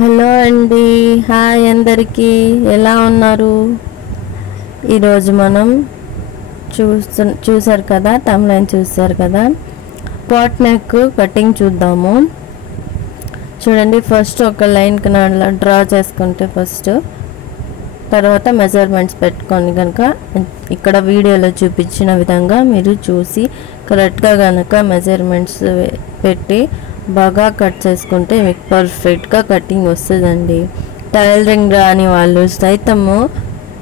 Hello అండి, hi అందరికీ. ఎలా ఉన్నారు? ఈరోజు మనం చూసారు కదా, తమ్లైన్ చూసారు కదా, పాట్ నెక్ కటింగ్ చూద్దాము. చూడండి, ఫస్ట్ ఒక లైన్ కింద డ్రా చేసుకుంటే ఫస్ట్, తర్వాత మెజర్మెంట్స్ పెట్టుకొని కనుక ఇక్కడ వీడియోలో చూపించిన విధంగా మీరు చూసి కరెక్ట్గా కనుక మెజర్మెంట్స్ పెట్టి బాగా కట్ చేసుకుంటే మీకు పర్ఫెక్ట్గా కటింగ్ వస్తుందండి. టైలరింగ్ రాని వాళ్ళు సైతము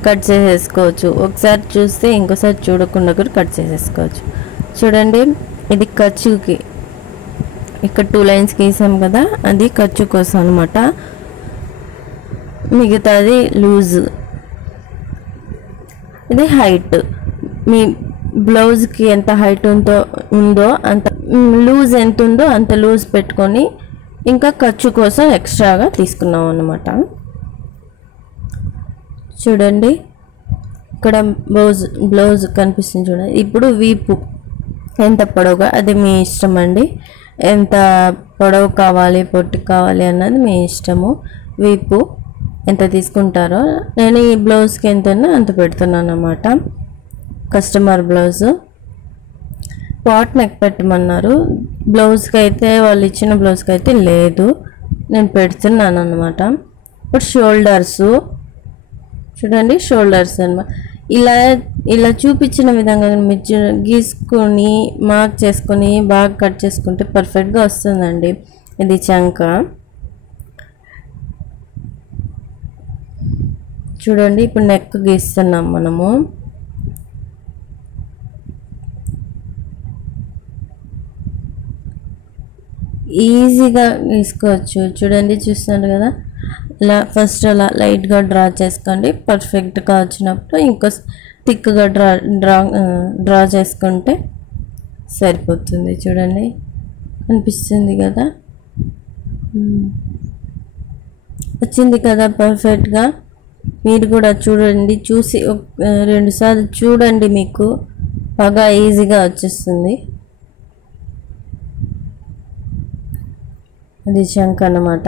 కట్ చేసేసుకోవచ్చు. ఒకసారి చూస్తే ఇంకోసారి చూడకుండా కూడా కట్ చేసేసుకోవచ్చు. చూడండి, ఇది ఖర్చుకి ఇక్కడ 2 లైన్స్ గీసాం కదా, అది ఖర్చు కోసం అనమాట. మిగతాది లూజ్. ఇది హైట్. మీ బ్లౌజ్కి ఎంత హైట్ ఉందో అంత లూజ్ ఎంత ఉందో అంత లూజ్ పెట్టుకొని ఇంకా ఖర్చు కోసం ఎక్స్ట్రాగా తీసుకున్నాం అన్నమాట. చూడండి, ఇక్కడ బ్లౌజ్ కనిపిస్తుంది చూడండి. ఇప్పుడు వీపు ఎంత పొడవుగా, అది మీ ఇష్టం అండి. ఎంత పొడవు కావాలి, పొట్టి కావాలి అన్నది మీ ఇష్టము. వీపు ఎంత తీసుకుంటారో, నేను ఈ బ్లౌజ్కి ఎంత అంత పెడుతున్నాను అన్నమాట. కస్టమర్ బ్లౌజు పాట్ నెక్ పెట్టమన్నారు. బ్లౌజ్కి అయితే వాళ్ళు ఇచ్చిన బ్లౌజ్కి అయితే లేదు, నేను పెడుతున్నాను అన్నమాట. ఇప్పుడు షోల్డర్స్ చూడండి, షోల్డర్స్ అన్నమాట. ఇలా చూపించిన విధంగా మీరు గీసుకొని మార్క్ చేసుకొని బాగా కట్ చేసుకుంటే పర్ఫెక్ట్గా వస్తుందండి. ఇది చంక. చూడండి, ఇప్పుడు నెక్ గీస్తున్నాం మనము. ఈజీగా గీసుకోవచ్చు. చూడండి, చూస్తున్నారు కదా, ఇలా ఫస్ట్ అలా లైట్గా డ్రా చేసుకోండి. పర్ఫెక్ట్గా వచ్చినప్పుడు ఇంకో థిక్గా డ్రా చేసుకుంటే సరిపోతుంది. చూడండి, అనిపిస్తుంది కదా, వచ్చింది కదా పర్ఫెక్ట్గా. మీరు కూడా చూడండి, చూసి 2 సార్లు చూడండి, మీకు బాగా ఈజీగా వచ్చేస్తుంది. అది శంఖ అన్నమాట.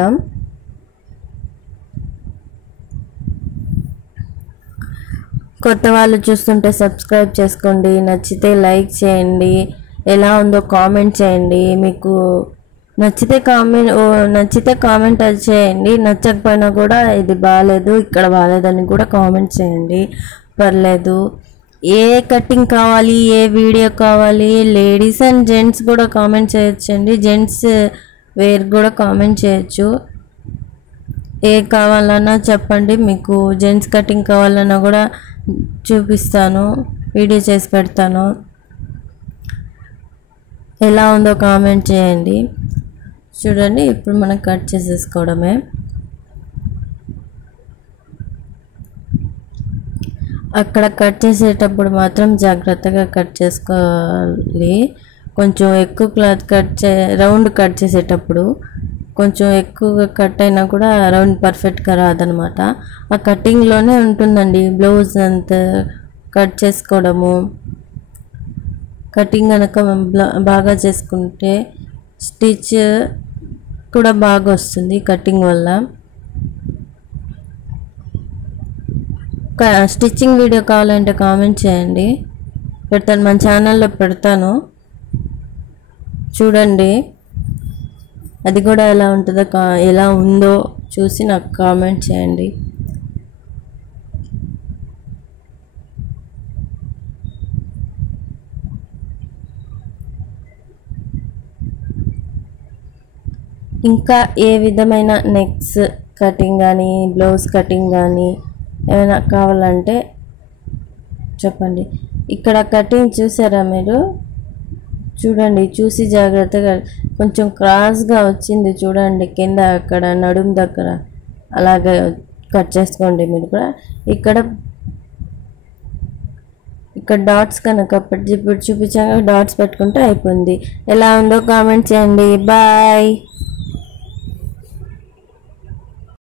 కొత్త వాళ్ళు చూస్తుంటే సబ్స్క్రైబ్ చేసుకోండి, నచ్చితే లైక్ చేయండి, ఎలా ఉందో కామెంట్ చేయండి. మీకు నచ్చితే కామెంట్ అది చేయండి, నచ్చకపోయినా కూడా ఇది బాగాలేదు, ఇక్కడ బాగాలేదని కూడా కామెంట్ చేయండి, పర్లేదు. ఏ కటింగ్ కావాలి, ఏ వీడియో కావాలి, లేడీస్ అండ్ జెంట్స్ కూడా కామెంట్ చేయొచ్చండి. జెంట్స్ వేర్ కూడా కామెంట్ చేయొచ్చు. ఏ కావాలన్నా చెప్పండి, మీకు జెంట్స్ కటింగ్ కావాలన్నా కూడా చూపిస్తాను, వీడియో చేసి పెడతాను. ఎలా ఉందో కామెంట్ చేయండి. చూడండి, ఇప్పుడు మనం కట్ చేసేసుకోవడమే. అక్కడ కట్ చేసేటప్పుడు మాత్రం జాగ్రత్తగా కట్ చేసుకోవాలి. కొంచెం ఎక్కువ క్లాత్ రౌండ్ కట్ చేసేటప్పుడు కొంచెం ఎక్కువగా కట్ అయినా కూడా రౌండ్ పర్ఫెక్ట్గా రాదనమాట. ఆ కటింగ్లోనే ఉంటుందండి బ్లౌజ్ అంతా కట్ చేసుకోవడము. కటింగ్ కనుక బాగా చేసుకుంటే స్టిచ్ కూడా బాగా వస్తుంది కటింగ్ వల్ల. స్టిచ్చింగ్ వీడియో కావాలంటే కామెంట్ చేయండి, పెడతాను, మన ఛానల్లో పెడతాను. చూడండి, అది కూడా ఎలా ఉంటుందో ఎలా ఉందో చూసి నాకు కామెంట్ చేయండి. ఇంకా ఏ విధమైన నెక్స్ కటింగ్ కానీ బ్లౌజ్ కటింగ్ కానీ ఏమైనా కావాలంటే చెప్పండి. ఇక్కడ కటింగ్ చూసారా మీరు? చూడండి, చూసి జాగ్రత్తగా. కొంచెం క్రాస్గా వచ్చింది చూడండి, కింద అక్కడ నడుము దగ్గర అలాగే కట్ చేసుకోండి మీరు కూడా. ఇక్కడ డాట్స్ కనుక ఇప్పుడు చూపించాక డాట్స్ పెట్టుకుంటే అయిపోయింది. ఎలా ఉందో కామెంట్ చేయండి. బాయ్.